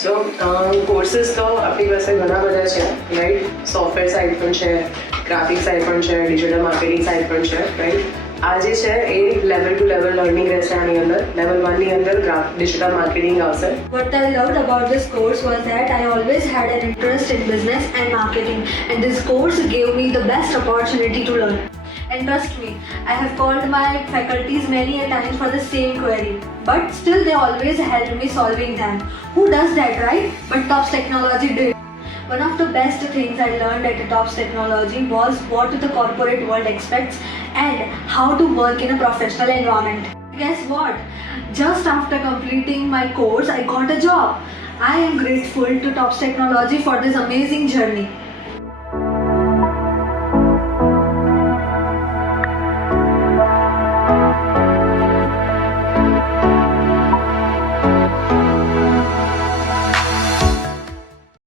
સો courses તો આપણી પાસે ઘણા બધા છે, રાઈટ. સોફ્ટવેર સાઇડ પણ છે, ગ્રાફિક સાઇડ પણ છે, ડિજિટલ માર્કેટિંગ સાઇડ પણ છે, રાઈટ. આ જે છે એ લેવલ ટુ લેવલ લર્નિંગ રહેશે. આની અંદર લેવલ 1 ની અંદર ડિજિટલ માર્કેટિંગ આવશે. What I loved about this course was that I always had an interest in business and marketing, and this course gave me the best opportunity to learn. And trust me, I have called my faculties many a times for the same query, but still they always help me solving them. Who does that, right? But TOPS Technology did. One of the best things I learned at TOPS Technology was what the corporate world expects and how to work in a professional environment. Guess what? Just after completing my course, I got a job. I am grateful to TOPS Technology for this amazing journey.